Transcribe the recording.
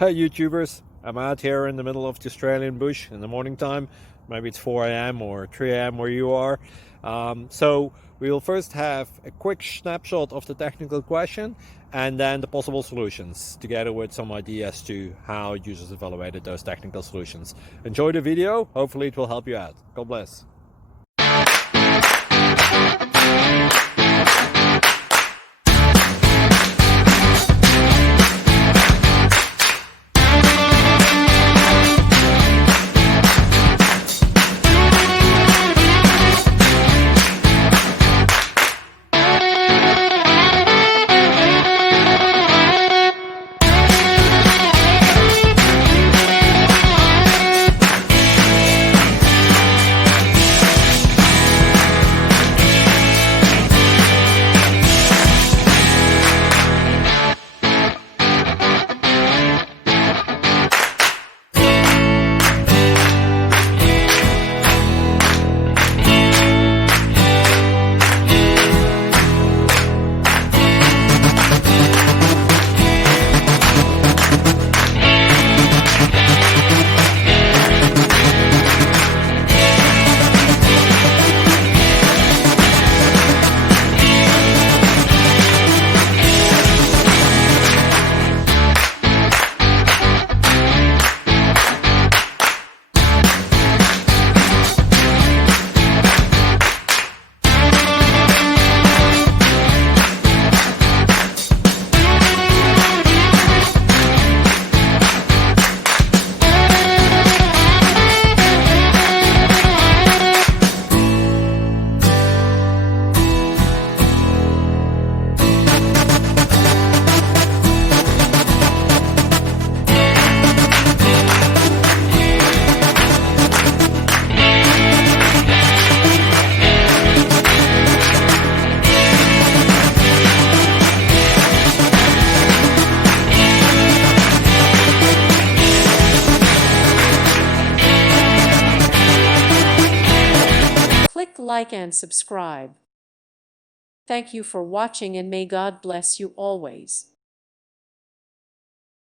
Hey YouTubers, I'm out here in the middle of the Australian bush in the morning time. Maybe it's 4 a.m. or 3 a.m. where you are. So we'll first have a quick snapshot of the technical question and then the possible solutions, together with some ideas to how users evaluated those technical solutions. Enjoy the video, hopefully it will help you out. God bless. Click like and subscribe. Thank you for watching and may God bless you always.